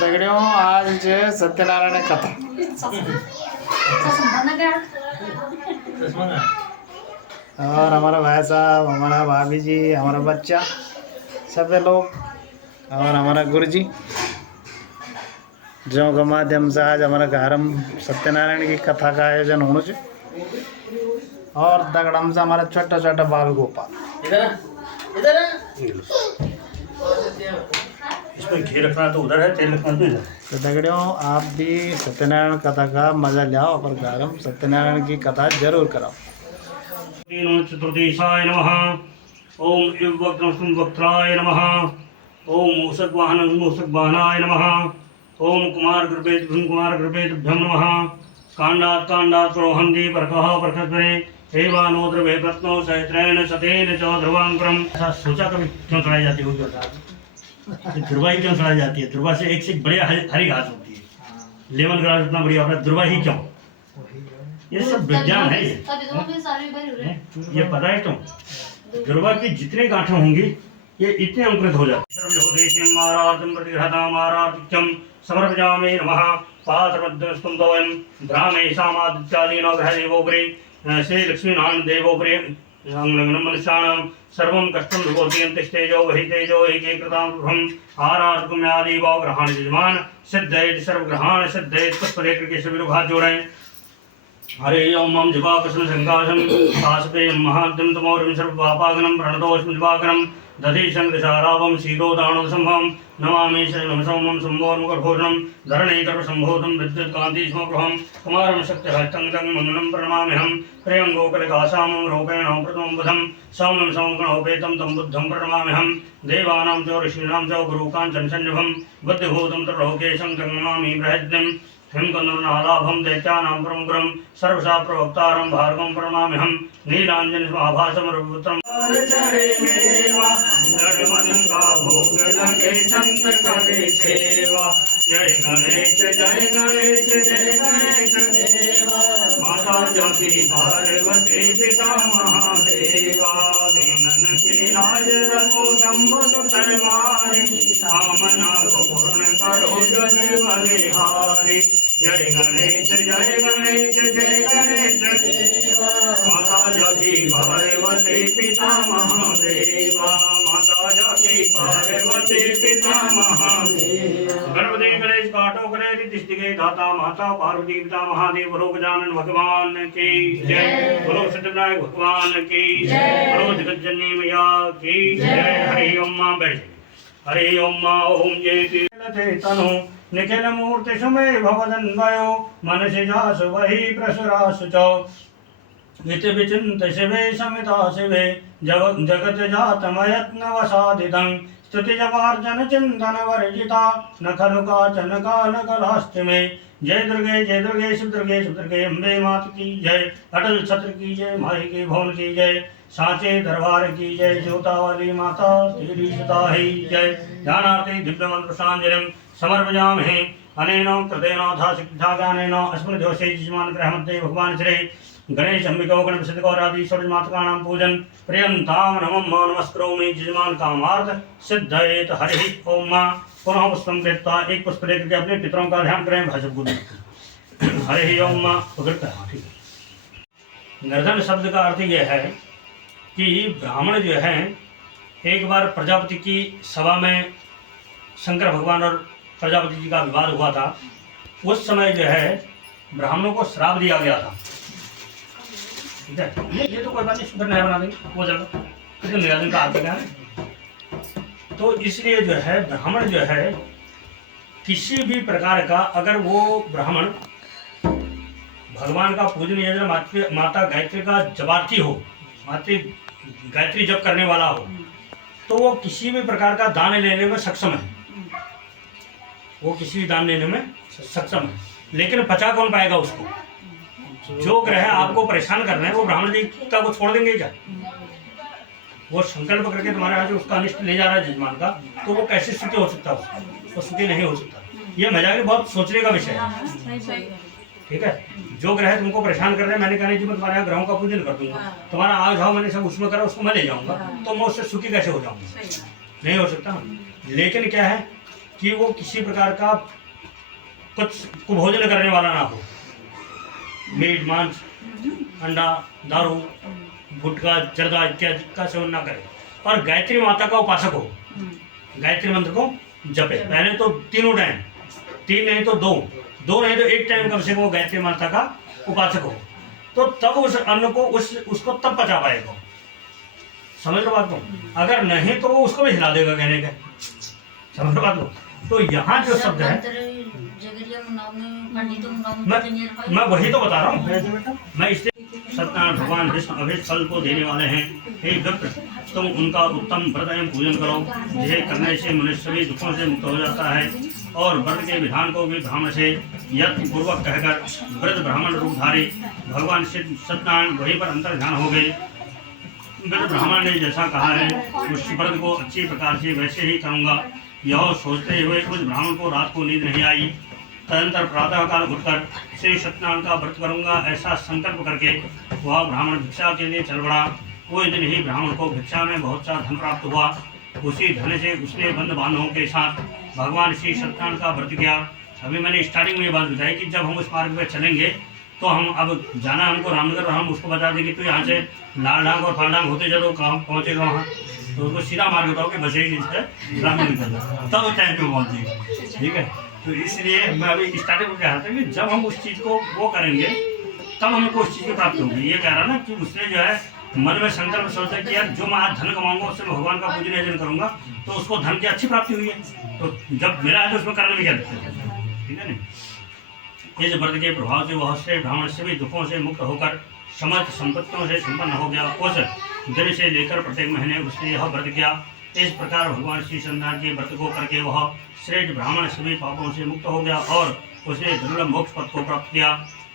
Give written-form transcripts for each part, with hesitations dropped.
दगड़ियों आज सत्यनारायण कथा और हमारा भाई साहब, हमारा भाभी जी, हमारा बच्चा, सभी लोग और हमारा गुरुजी जो के माध्यम से आज हमारा घर में सत्यनारायण की कथा का आयोजन होना चाहिए। और दगड़म से हमारा छोटा छोटा बाल गोपाल इधर इसमें घी रखना तो उधर है, तेल रखना तो इधर। तो दगड़ियों आप भी सत्यनारायण कथा का मजा लाओ और घर में सत्यनारायण की कथा जरूर कराओ। चतुर्देशाय नमः। ओम वक्त्राय नमः। ओम मूषकवाहनाय नमः। ओम कुमारगृपेतभ्यं नमः। कांडात् प्रोहन्ति परकः परकस्वरे एवानोद्र वेप्रत्नो सहस्रेण शतेन च ध्रुवांकुरम्। ऐसा सोचा कभी क्यों चढ़ाई जाती होगी? ध्रुवा ही क्यों चढ़ाई जाती है? ध्रुवा से एक बढ़िया हरी घास होती है, लेमन ग्रास इतना बढ़िया होता है, ध्रुवा ही क्यों? ये सब विज्ञान है। ये पता है तुम ध्रुवा की जितने गांठें होंगी ये इतने अंकुरित हो जाते। समर्पयामि नमः। पात्रमद्यस्तुं तवयं ब्राह्मेशामादित्यादीनो ग्रहदेवोपरि श्री लक्ष्मीनारायण देवोपरि मनुष्याणां सर्वं कष्टं विभूतियन्तिष्ठेजो वहि तेजो एकीकृतां शुभम् आराधकुम्यादि वो ग्रहाण यजमान सिद्धयेत् सर्वग्रहाण सिद्धयेत् पुष्पदे कृके सभी लोग हाथ जोड़ें। हरे ओम मम जिवाकर्षण संकाशम पाशपे महाद्यम तमोरम सर्वपापागनम प्रणतोष्म जिवाकरम दधि संकृशारावम शीरोदाणोसंभवम नमामि शरणमसोमम संभोर्मुखघोषणम धरणे गर्भसंभूतं विद्युत कांति स्मग्रहम कुमारम शक्तिहस्तं तं मंगलम प्रणमाम्यहम प्रियं गोकुलकासामं रूपेण प्रथमं बुधं सौम्यं सौगुणोपेतं तं बुद्धं प्रणमाम्यहम देवानां च ऋषीणां च गुरुकाञ्चन सन्निभं बुद्धिभूतं त्रिलोकेशं तं नमामि बृहद्यं हिमकन्दनालाभं दैत्यानां परमगुरुं सर्वशास्त्र प्रवक्तारं भार्गवं प्रणमाम्यहं नीलाञ्जन समाभासं रविपुत्रं जय गणेश जय गणेश जय गणेश देवा माता जानकी पार्वती पिता महादेवा दीनन की लाज रखो शंभु सुतर मारे कामना को पूर्ण करो जग बलिहारी जय गणेश जय गणेश जय गणेश देवा माता जानकी पार्वती पिता महादेवा माता जानकी पार्वती पिता महादेवा गणपति गणेश काटो गणेश दिष्टिके दाता माता पार्वती पिता महादेव बोलो गजानन भगवान की जय बोलो सिद्धिविनायक भगवान की जय बोलो जगज्जननी मैया की जय। हरि ओम मां बैठ हरि ओम मां ओम जयति तनु निखिल मूर्ति सुमे भवदन्वयो मनसि जासु वही प्रसुरासु च विच विचिन्त शिवे समिता शिवे जगत जातमयत्न वसादितं स्तुति जवार्जन चिंतन वर्जिता न खलु काचन काल कलास्ति में। जय दुर्गे सुदुर्गे अम्बे मात की जय। अटल छत्र की जय, माई के भवन की जय, सांचे दरबार की जय, जोता वाली माता तेरी सुता ही जय। ध्यानार्थे दिव्य मंत्र सांजलिं समर्पयामहे अनेन कृतेनाथ शिक्षाज्ञानेन अस्मिन् दिवसे यजमान ग्रहमध्ये भगवान श्री गणेश अंबिको गणपति गौरादि सर्वमातकानां पूजन प्रियंतां नमस्करोमि यजमान कामार्थ सिद्धयेत। हरि ओम मां पुनः पुष्पं कृत्वा एक पुष्प लेकर के अपने पितरों का ध्यान करें। भाषा बोल हरि ओम मां पकड़ता है। निर्धन शब्द का अर्थ यह है कि ब्राह्मण जो है एक बार प्रजापति की सभा में शंकर भगवान और प्रजापति जी का विवाद हुआ था। उस समय जो है ब्राह्मणों को श्राप दिया गया था। ये तो कोई बात नहीं, सुंदर नया बना देंगे वो जगह कितने निराजन का आर्थिक है। तो इसलिए जो है ब्राह्मण जो है किसी भी प्रकार का अगर वो ब्राह्मण भगवान का पूजन यजन माता गायत्री का जपार्थी हो, माता गायत्री जप करने वाला हो, तो वो किसी भी प्रकार का दान लेने में सक्षम है। वो किसी भी दान लेने में सक्षम है, लेकिन बचा कौन पाएगा उसको? जो ग्रह आपको परेशान कर रहे हैं वो ब्राह्मण देवता को छोड़ देंगे क्या? वो संकल्प करके तुम्हारे यहाँ उसका अनिष्ट ले जा रहा है यजमान का, तो वो कैसे स्तुति हो सकता है? वो स्तुति नहीं हो सकता। ये मजाक बहुत सोचने का विषय है। ठीक है, जो ग्रह तुमको परेशान कर रहे हैं, मैंने कहने जी मैं तुम्हारे यहाँ ग्रहों का पूजन कर दूंगा, तुम्हारा आओ जाओ मैंने सब उसमें करा, उसको मैं ले जाऊंगा, तो मैं उससे सुखी कैसे हो जाऊंगा? नहीं हो सकता। लेकिन क्या है कि वो किसी प्रकार का कुछ कुभोजन करने वाला ना हो, मीट मांस अंडा दारू गुटखा जर्दा इत्यादि का सेवन ना करे, और गायत्री माता का उपासक हो, गायत्री मंत्र को जपे। पहले तो तीनों टाइम, 3 नहीं तो 2 नहीं तो 1 टाइम कम से कम वो गायत्री माता का उपासक हो, तो तब उस अन्न को उसको तब पचा पाएगा। समझ लो बात को। अगर नहीं तो वो उसको भी हिला देगा कहने का। समझ लो बात को। तो यहाँ जो शब्द है मैं वही तो बता रहा हूँ। मैं इससे सत्यनारायण भगवान विष्णु अभीष्ट फल को देने वाले हैं। हे विप्र, तुम उनका उत्तम व्रत एवं पूजन करो, जिसे करने से मनुष्य सभी दुखों से मुक्त हो जाता है, और व्रत के विधान को भी ब्राह्मण से यत्न पूर्वक कहकर व्रत ब्राह्मण रूपधारी भगवान सत्यनारायण वहीं पर अंतर ध्यान हो गए। व्रत ब्राह्मण ने जैसा कहा है उस व्रत को अच्छी प्रकार से वैसे ही करूँगा, यह सोचते हुए उस ब्राह्मण को रात को नींद नहीं आई। तदनंतर प्रातः काल उठकर श्री सत्यनारायण का व्रत करूंगा ऐसा संकल्प करके वह ब्राह्मण भिक्षा के लिए चल पड़ा। उस दिन ही ब्राह्मण को भिक्षा में बहुत सा धन प्राप्त हुआ। उसी धन से उसने बंद बांधवों के साथ भगवान श्री सत्यनारायण का व्रत किया। अभी मैंने स्टार्टिंग में ये बात बताई कि जब हम उस मार्ग पर चलेंगे तो हम अब जाना हमको रामनगर, और हम उसको बता देंगे तो यहाँ से लालडांग और फालडांग होते चलो कहाँ पहुँचेगा वहाँ, तो उसको सीधा मार्ग बताओ कि बसेगी से रामनगर निकलना, तब टाइम पे पहुँचेगा। ठीक है, तो इसलिए मैं अभी स्टार्टिंग में कह रहा था कि जब हम उस चीज़ को वो करेंगे तब हमको उस चीज़ की प्राप्ति होगी। ये कह रहा ना कि उसने जो है मन में संकल्प सोचा कि यार जो मैं आज धन कमाऊंगा उससे भगवान का पूजन अर्चन करूंगा, तो उसको धन की अच्छी प्राप्ति हुई है। तो जब मेरा है तो उसमें करने में क्या दिक्कत है, ठीक है ना। इस व्रत के प्रभाव से वह से ब्राह्मण सभी दुखों से मुक्त होकर समस्त संपत्तियों से संपन्न हो गया। उस दिन से लेकर प्रत्येक महीने उसने यह व्रत किया। इस प्रकार भगवान श्री सत्यनारायण के व्रत को करके वह श्रेष्ठ ब्राह्मण सभी पापों से मुक्त हो गया और उसने दुर्लभ मोक्ष पद को प्राप्त किया।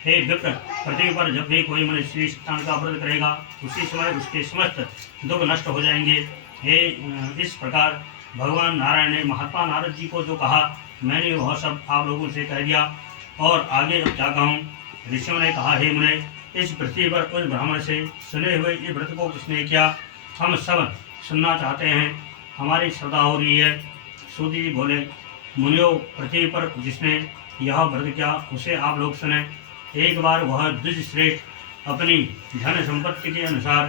हे विप्र, पृथ्वी पर जब भी कोई मनुष्य श्री सत्यनारायण का व्रत करेगा उसी समय उसके समस्त दुख नष्ट हो जाएंगे। हे इस प्रकार भगवान नारायण ने महात्मा नारद जी को जो कहा मैंने वह सब आप लोगों से कह दिया, और आगे अब क्या कहूँ। ऋषियों ने कहा हे मुने, इस पृथ्वी पर उस ब्राह्मण से सुने हुए इस व्रत को किसने किया, हम सब सुनना चाहते हैं, हमारी श्रद्धा हो रही है। सूत जी बोले मुनियो, पृथ्वी पर जिसने यह व्रत किया उसे आप लोग सुने। एक बार वह द्विज श्रेष्ठ अपनी धन संपत्ति के अनुसार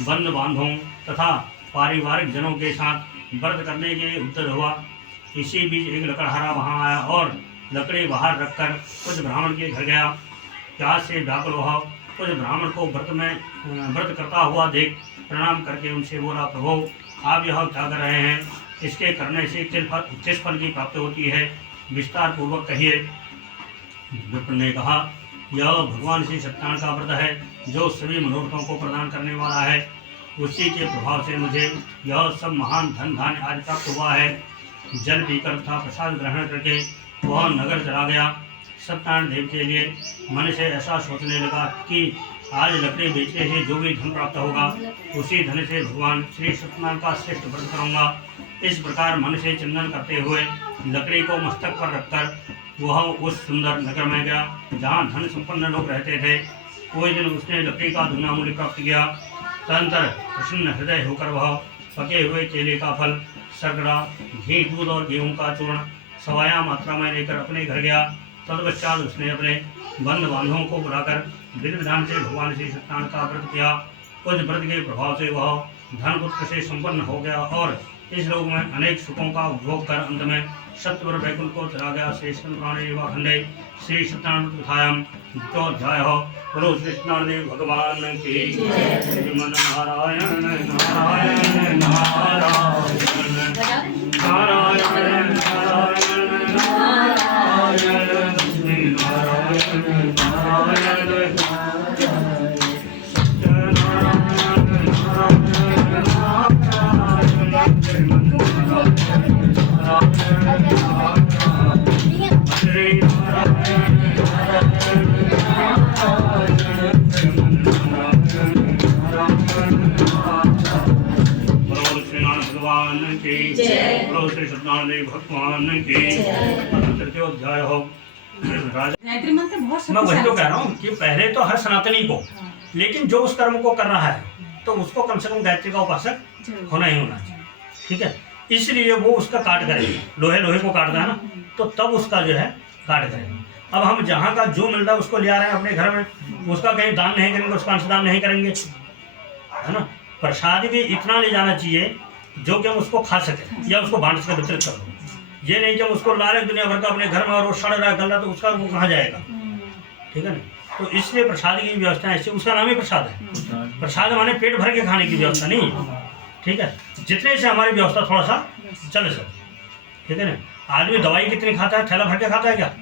बंद बांधों तथा पारिवारिक जनों के साथ व्रत करने के लिए उद्यत हुआ। इसी बीच एक लकड़हारा वहाँ आया और लकड़ी बाहर रखकर उस ब्राह्मण के घर गया। प्यास से व्याकुल हुआ उस ब्राह्मण को व्रत करता हुआ देख प्रणाम करके उनसे बोला, प्रभु आप यह क्या कर रहे हैं, इसके करने से किस फल की प्राप्ति होती है, विस्तार पूर्वक कहिए। विप्र ने कहा यह भगवान श्री सत्यनारायण का व्रत है जो सभी मनोरथों को प्रदान करने वाला है। उसी के प्रभाव से मुझे यह सब महान धन धान्य आज प्राप्त हुआ है। जल पीकर तथा प्रसाद ग्रहण करके वह नगर चला गया। सत्यनारायण देव के लिए मन से ऐसा सोचने लगा कि आज लकड़ी बेचने से जो भी धन प्राप्त होगा उसी धन से भगवान श्री सत्यनारायण का श्रेष्ठ व्रत करूँगा। इस प्रकार मन से चिंतन करते हुए लकड़ी को मस्तक पर रखकर वह उस सुंदर नगर में गया जहाँ धन संपन्न लोग रहते थे। कोई दिन उसने लकड़ी का दुगना मूल्य प्राप्त किया। तदनंतर प्रसन्न हृदय होकर वह पके हुए केले का फल, शर्करा, घी, दूध और गेहूं का चूर्ण सवाया मात्रा में लेकर अपने घर गया। तदपश्चात उसने अपने बंद बांधवों को बुलाकर विधि विधान से भगवान श्री सत्यनारायण का व्रत किया। उस व्रत के प्रभाव से वह धन पुत्र से संपन्न हो गया और इस लोक में अनेक सुखों का उपभोग कर अंत में सत्यवर वैकुंठ को चला गया। श्री खंडे श्री सत्यनारायण कथायाम द्वितीयोऽध्याय। बोलो श्री सत्यनारायण देव भगवान की श्रीमन नारायण नारायण नारायण नारायण नारायण नारायण श्री नारायण नारायण श्री सत्यनारायण देव भगवान की तृतीयोऽध्याय हो। मैं वही तो कह रहा हूँ कि पहले तो हर सनातनी को, लेकिन जो उस कर्म को कर रहा है तो उसको कम से कम गायत्री का उपासक होना ही होना चाहिए। ठीक है, इसलिए वो उसका काट करेगा, लोहे को काटता है ना, तो तब उसका जो है काट करेगा। अब हम जहाँ का जो मिल रहा है उसको ले आ रहे हैं अपने घर में, उसका कहीं दान नहीं करेंगे, उसका अंशदान नहीं करेंगे, है ना। प्रसाद भी इतना ले जाना चाहिए जो कि हम उसको खा सकें या उसको बांट सके, वितरित कर दो। ये नहीं कि हम उसको ला रहे दुनिया भर का अपने घर में और वो सड़ रहा गल रहा, तो उसका वो कहाँ जाएगा, ठीक है ना। तो इसलिए प्रसाद की व्यवस्था ऐसे, उसका नाम ही प्रसाद है। प्रसाद माने पेट भर के खाने की व्यवस्था नहीं है, ठीक है। जितने से हमारी व्यवस्था थोड़ा सा चले सके, ठीक है ना। आदमी दवाई कितनी खाता है, थैला भर के खाता है क्या?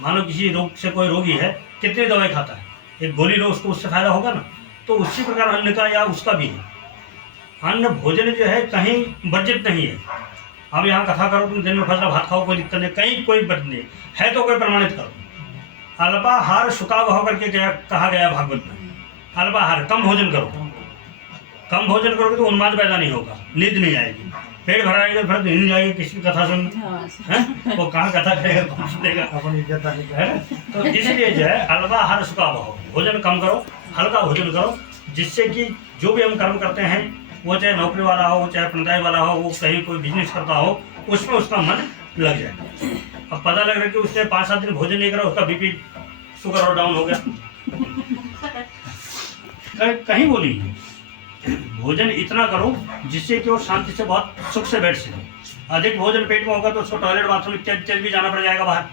मानो किसी रोग से कोई रोगी है, कितनी दवाई खाता है, एक गोली लो उसको, उससे फायदा होगा ना। तो उसी प्रकार अन्न का या उसका भी है। अन्न भोजन जो है कहीं वर्जित नहीं है। अब यहाँ कथा करो, तुम दिन में फसला भात खाओ, कोई दिक्कत नहीं, कहीं कोई वर्जित नहीं है, तो कोई प्रमाणित करो। अल्पाहार शुकाव होकर के कहा गया भागवत में, अल्पाहार कम भोजन करो। कम भोजन करोगे तो उन्माद पैदा नहीं होगा, नींद नहीं आएगी, पेट भरा रहेगा, फिर नींद जाएगी। किसी की कथा सुन वो कहाँ कथा करेगा, कौन सुनेगा, है ना। तो इसलिए जो है अल्पाहार शुकाव हो, भोजन कम करो, हल्का भोजन करो, जिससे कि जो भी हम कर्म करते हैं, वो चाहे नौकरी वाला हो, चाहे पंचायत वाला हो, वो कहीं कोई बिजनेस करता हो, उसमें उसका मन लग जाए। अब पता लग रहा है कि उसने 5-7 दिन भोजन नहीं करा, उसका बीपी शुगर और डाउन हो गया, कहीं वो नहीं। भोजन इतना करो जिससे कि वो शांति से बहुत सुख से बैठ सके। अधिक भोजन पेट में होगा तो उसको टॉयलेट बाथरूम इत्यादि भी जाना पड़ जाएगा बाहर,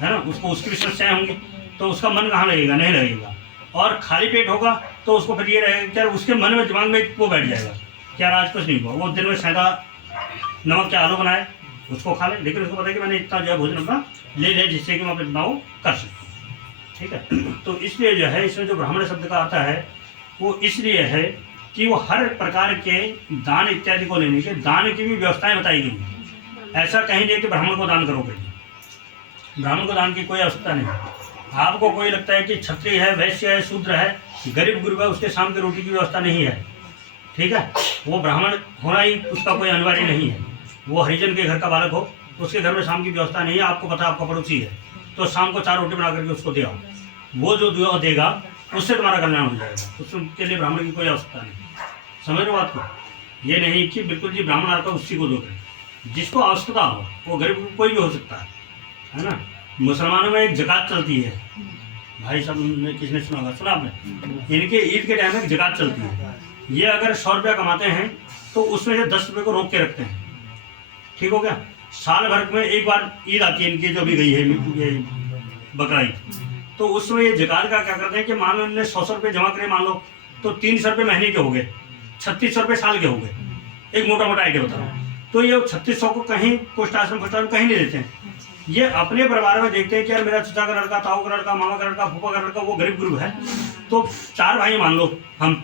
है ना। उसको उसकी भी समस्याएं होंगी, तो उसका मन कहाँ लगेगा, नहीं लगेगा। और खाली पेट होगा तो उसको फिर ये रहेगा क्या, उसके मन में दिमाग में वो बैठ जाएगा क्या आज कुछ नहीं हुआ, वो दिन में सादा नमक के आलू बनाए उसको खा ले, लेकिन उसको पता है कि मैंने इतना जो है भोजन अपना ले जिससे कि मैं अपना इतना वो कर सकूँ, ठीक है। तो इसलिए जो है इसमें जो ब्राह्मण शब्द का आता है वो इसलिए है कि वो हर प्रकार के दान इत्यादि को लेने के, दान की भी व्यवस्थाएं बताई गई। ऐसा कहीं नहीं कि ब्राह्मण को दान करोगे, ब्राह्मण को दान की कोई आवश्यकता नहीं। आपको कोई लगता है कि क्षत्रिय है, वैश्य है, शूद्र है, गरीब गुरबा है, उसके शाम की रोटी की व्यवस्था नहीं है, ठीक है, वो ब्राह्मण होना ही उसका कोई अनिवार्य नहीं है। वो हरिजन के घर का बालक हो, उसके घर में शाम की व्यवस्था नहीं है, आपको पता आपका पड़ोसी है, तो शाम को 4 रोटी बना करके उसको दे आओ, वो जो दुआ देगा उससे तुम्हारा कल्याण हो जाएगा, उसके लिए ब्राह्मण की कोई आवश्यकता नहीं। समझ लो बात को, ये नहीं कि बिल्कुल जी ब्राह्मण आता उसी को दो, जिसको आवश्यकता हो, वो गरीब कोई भी हो सकता है ना। मुसलमानों में एक ज़कात चलती है, भाई साहब ने किसने सुना होगा, सुना आपने, इनके ईद के टाइम में एक ज़कात चलती है। ये अगर 100 रुपया कमाते हैं तो उसमें से 10 रुपये को रोक के रखते हैं, ठीक हो गया। साल भर में एक बार ईद आती है इनकी, जो भी गई है ये बकरा ईद, तो उसमें ये ज़कात का क्या करते हैं कि मान लो इन्होंने 100 रुपये जमा करे, मान लो तो 300 रुपये महीने के हो गए, 3600 रुपये साल के हो गए, एक मोटा मोटा आइडिया बताओ। तो ये 3600 को कहीं कुछ आश्रम कहीं नहीं देते हैं, ये अपने परिवार में देखते हैं कि यार मेरा चचा का लड़का, ताऊ का लड़का, मामा का लड़का, फूफा का लड़का, वो गरीब गुरु है, तो 4 भाई मान लो हम,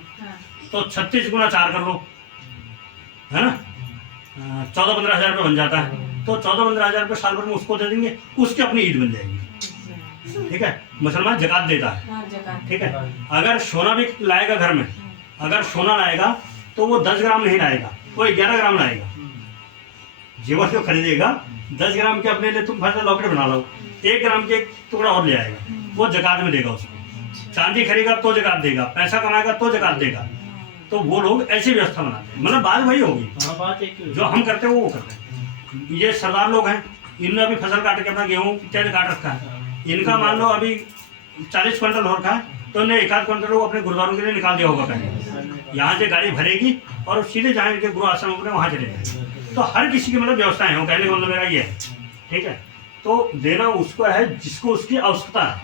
तो 36 गुना 4 कर लो, है ना, 14-15 हज़ार रुपये बन जाता है। तो 14-15 हज़ार रुपये साल भर में उसको दे देंगे, उसकी अपनी ईद बन जाएगी, ठीक है। मुसलमान ज़कात देता है, ठीक है। अगर सोना भी लाएगा घर में, अगर सोना लाएगा तो वो 10 ग्राम नहीं लाएगा, वो 11 ग्राम लाएगा। जेवर जो खरीदेगा 10 ग्राम के अपने लिए तुम फैसला लॉकेट बना लो, 1 ग्राम के एक टुकड़ा और ले आएगा, वो ज़कात में देगा उसको। चांदी खरीदेगा तो ज़कात देगा, पैसा कमाएगा तो ज़कात देगा। तो वो लोग ऐसी व्यवस्था बनाते हैं, मतलब बात वही होगी जो हम करते हैं वो करते हैं। ये सरदार लोग हैं, इनने अभी फसल काट के अपना गेहूँ इत्यादि काट रखा है, इनका मान लो अभी 40 क्विंटल हो रखा है, तो इन्हें 1-8 क्विंटल वो अपने गुरुद्वारों के लिए निकाल दिया होगा पहले। यहाँ से गाड़ी भरेगी और सीधे जहाँ इनके गुरु आश्रम अपने वहाँ चले जाएंगे। तो हर किसी की मतलब व्यवस्थाएं हो, कहने का मतलब मेरा ये है, ठीक है। तो देना उसको है जिसको उसकी आवश्यकता है,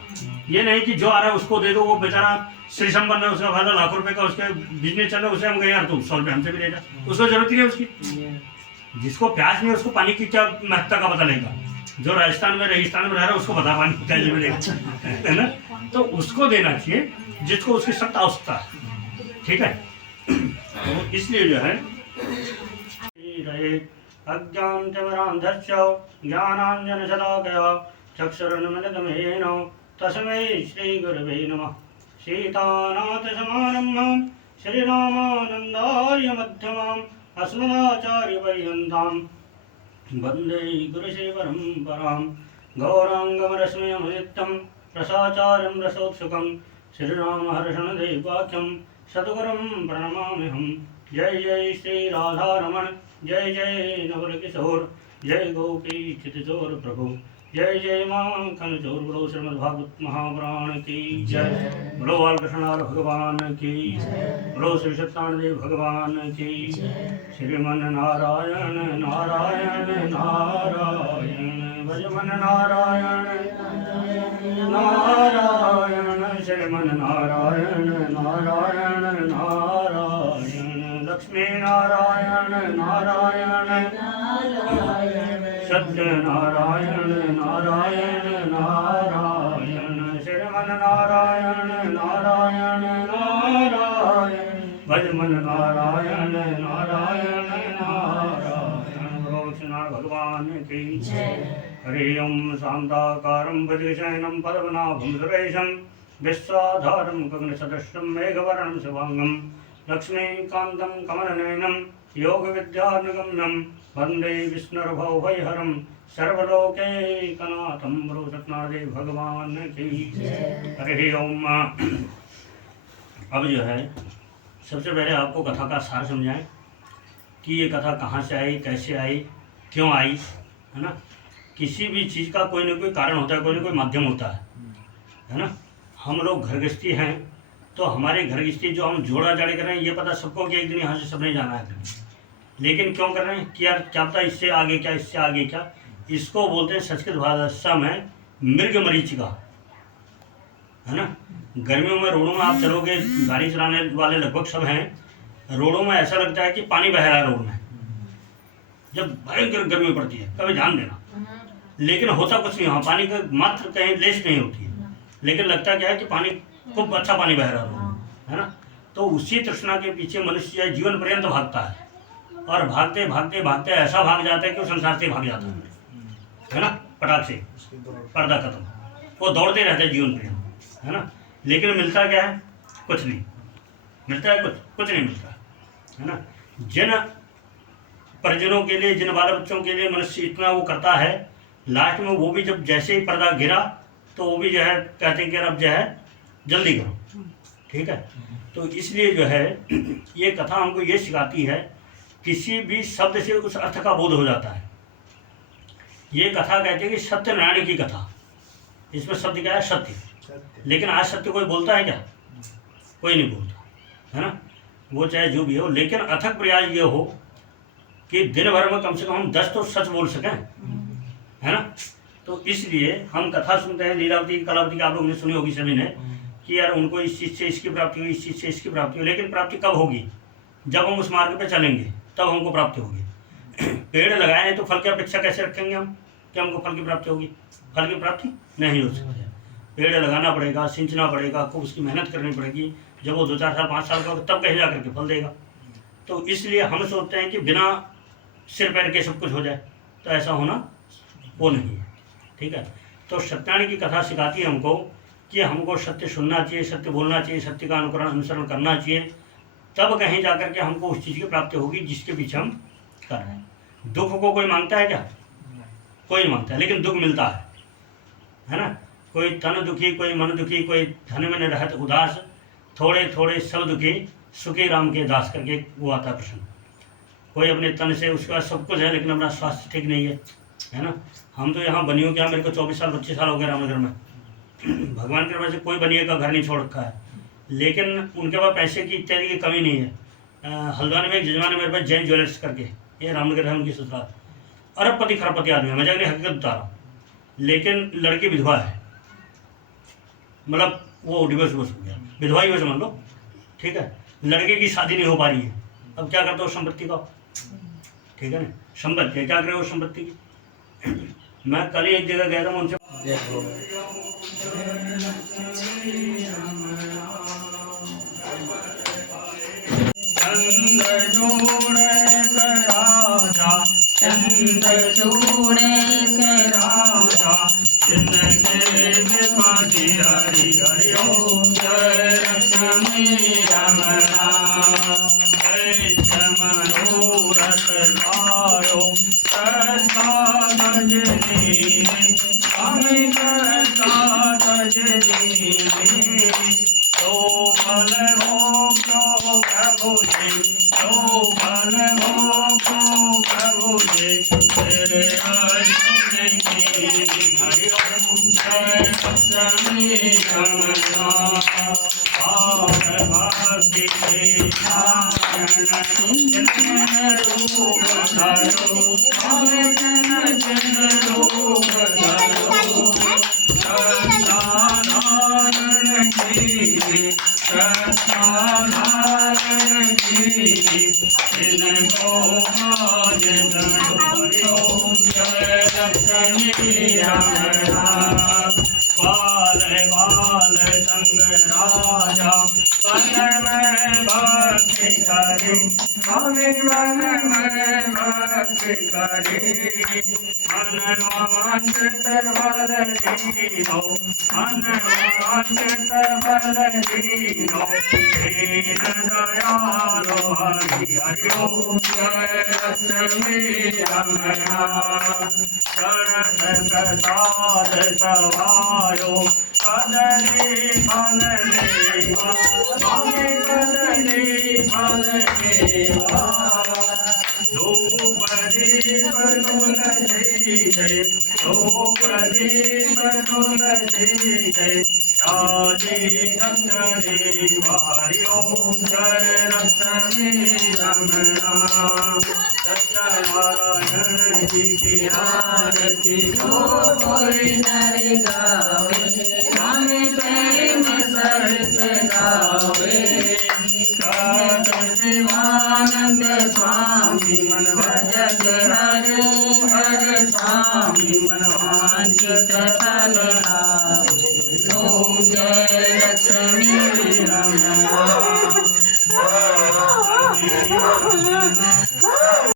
ये नहीं कि जो आ रहा है उसको दे दो, वो बेचारा श्री संपन्न है, उसका फायदा लाखों रुपए का, उसके बिजनेस चल रहा है, उसे हम कहें यार तू 100 रुपये हमसे भी ले जा, उसको जरूरत ही नहीं उसकी। जिसको प्यास नहीं है उसको पानी की क्या महत्ता का पता लगेगा, जो राजस्थान में रेगिस्तान में रह रहा है उसको पता पानी कैसे मिलेगा, है ना। तो उसको देना चाहिए जिसको उसकी सख्त आवश्यकता है, ठीक है। तो इसलिए जो है अज्ञानतिमिरान्धस्य ज्ञानाञ्जनशलाकया चक्षुरुन्मिलितमेन तस्मै श्रीगुरवे नमः। सीतानाथसमारम्भां श्रीरामानन्दार्य मध्यमाम् अस्मदाचार्यपर्यन्तां वन्दे गुरुश्रीपरम्परां। गौराङ्गमरश्मियमनित्यं रसाचार्यं रसोत्सुकं श्रीरामहर्षणदेवाख्यं सद्गुरुं प्रणमाम्यहं। जय जय श्री राधारमण जय जय नवल किशोर, जय गोपी चितचोर प्रभु, जय जय माखन चोर। बोलो श्रीमद्भागवत महापुराण की जय, बोलो बालकृष्ण भगवान की, बोलो श्री सत्यनारायण भगवान की। श्रीमन नारायण नारायण नारायण, भजमन नारायण नारायण, श्रीमन नारायण नारायण नारायण, लक्ष्मी नारायण नारायण सत्य नारायण नारायण नारायण, श्रीमन नारायण नारायण नारायण, भजमन नारायण नारायण नारायण। बोलो श्रीनारायण भगवान की हरि ओम। शांताकारं भुजगशयनं पद्मनाभं सुरेशं, विश्वाधारं गगनसदृशं मेघवर्णं शुभांगं, लक्ष्मीकान्तं कमलनयनं योगविद्यानुगम्यं, वंदे विष्णुर्भवभयहरं सर्वलोकैकनाथं। बोलो सत्यनारायण भगवान की हरि ओम। अब जो है सबसे पहले आपको कथा का सार समझाएं कि ये कथा कहाँ से आई, कैसे आई, क्यों आई, है ना। किसी भी चीज़ का कोई ना कोई कारण होता है, कोई ना कोई माध्यम होता है ना। हम लोग घर गृहस्थी हैं तो हमारे घर गृहस्थी जो हम जोड़ा जाड़ी कर रहे हैं, ये पता सबको कि एक दिन यहाँ से सबने जाना है, लेकिन क्यों कर रहे हैं कि यार क्या पता इससे आगे क्या, इससे आगे क्या। इसको बोलते हैं संस्कृत भाषा में मृग मरीचिका, है ना। गर्मियों में रोडों में आप चलोगे, गाड़ी चलाने वाले लगभग सब हैं, रोडों में ऐसा लगता है कि पानी बह रहा है रोड में, जब भयंकर गर्मी पड़ती है, कभी ध्यान देना। लेकिन होता कुछ नहीं, वहाँ पानी का मात्र कहीं लेस नहीं होती है, लेकिन लगता क्या है कि पानी खूब अच्छा पानी बह रहा है ना। तो उसी तृष्णा के पीछे मनुष्य जीवन पर्यंत भागता है, और भागते भागते भागते ऐसा भाग जाता है कि वो संसार से भाग जाता है ना, पटाख से पर्दा खत्म। वो दौड़ते रहते हैं जीवन पर्यंत, है ना। लेकिन मिलता क्या है, कुछ नहीं मिलता है, कुछ नहीं मिलता है ना। जिन परिजनों के लिए, जिन बाल बच्चों के लिए मनुष्य इतना वो करता है, लास्ट में वो भी जब जैसे ही पर्दा गिरा तो वो भी जो है कहते हैं कि अब जो है जल्दी करो, ठीक है। तो इसलिए जो है ये कथा हमको ये सिखाती है, किसी भी शब्द से उस अर्थ का बोध हो जाता है। ये कथा कहते हैं कि सत्यनारायण की कथा, इसमें शब्द क्या है, सत्य। लेकिन आज सत्य कोई बोलता है क्या, कोई नहीं बोलता, है ना। वो चाहे जो भी हो, लेकिन अथक प्रयास ये हो कि दिन भर में कम से कम हम 10 तो सच बोल सकें, है ना। तो इसलिए हम कथा सुनते हैं, लीलावती कलावती की आप लोगों ने सुनी होगी सभी ने, कि यार उनको इस चीज़ से इसकी प्राप्ति हुई, इस चीज़ से इसकी प्राप्ति हुई। लेकिन प्राप्ति कब होगी, जब हम उस मार्ग पे चलेंगे तब हमको प्राप्ति होगी। पेड़ लगाए हैं तो फल की अपेक्षा कैसे रखेंगे हम कि हमको फल की प्राप्ति होगी, फल की प्राप्ति नहीं हो सकती है। पेड़ लगाना पड़ेगा, सिंचना पड़ेगा, खूब उसकी मेहनत करनी पड़ेगी, जब वो 2-4 साल 5 साल का होगा तब कहीं जा करके फल देगा। तो इसलिए हम सोचते हैं कि बिना सिर पैर के सब कुछ हो जाए, तो ऐसा होना वो नहीं है, ठीक है। तो सत्यनारायण की कथा सिखाती है हमको कि हमको सत्य सुनना चाहिए, सत्य बोलना चाहिए, सत्य का अनुसरण करना चाहिए, तब कहीं जा कर के हमको उस चीज़ की प्राप्ति होगी जिसके पीछे हम कर रहे हैं। दुख को कोई मांगता है क्या, कोई नहीं मांगता है, लेकिन दुख मिलता है ना। कोई तन दुखी, कोई मन दुखी, कोई धन में न रहत उदास, थोड़े थोड़े सब दुखी, सुखी राम के दास करके वो आता प्रश्न। कोई अपने तन से, उसके बाद सब कुछ है लेकिन अपना स्वास्थ्य ठीक नहीं है ना। हम तो यहाँ बनियों के यहाँ, मेरे को 24 साल 25 साल हो गए रामनगर में, भगवान की कृपा से कोई बनिए का घर नहीं छोड़ रखा है, लेकिन उनके पास पैसे की इत्यादि की कमी नहीं है। हल्द्वानी में एक जजमान है मेरे पास, जैन ज्वेलर्स करके, ये रामनगर है उनकी ससुराल, अरबपति खरबपति आदमी है, मजाक नहीं, हकीकत बता रहा हूँ। लेकिन लड़की विधवा है, मतलब वो डिवोर्स हो गया, विधवा ही हो समझ लो, ठीक है। लड़के की शादी नहीं हो पा रही है, अब क्या करते हो संपत्ति का, ठीक है ना। संपत्ति क्या करे वो संपत्ति की। मैं कल ही एक जगह गया था, उनसे लक्ष्मी रमणा और भक्ति के नारायण जन रूप धरो जन जन रूप धरो सत्यानारायण की सत्यानारायण की जिनको आज हरिओ जय लक्ष्मी रमणा बाल बाल संग राजा वन में भक्ति करे स्वामी वन में भक्ति करे मन वांछित बल दीनो मन वांछित बल दीनो दीन दयालो हरि हरिओ जय लक्ष्मी रमणा शरण प्रसाद सवायो कदली फल देवा स्वामी कदली फल देवा धूप दीप तुलसी जय धूप दीप तुलसी जय राजी रंगरी हरि ओम जय लक्ष्मी रमणा सत्यनारायण जी की आरती जो कोई नर गावे स्वामी प्रेम सहित गावे शिवानंद स्वामी मन भजत हरि हर स्वामी मन वांछित फल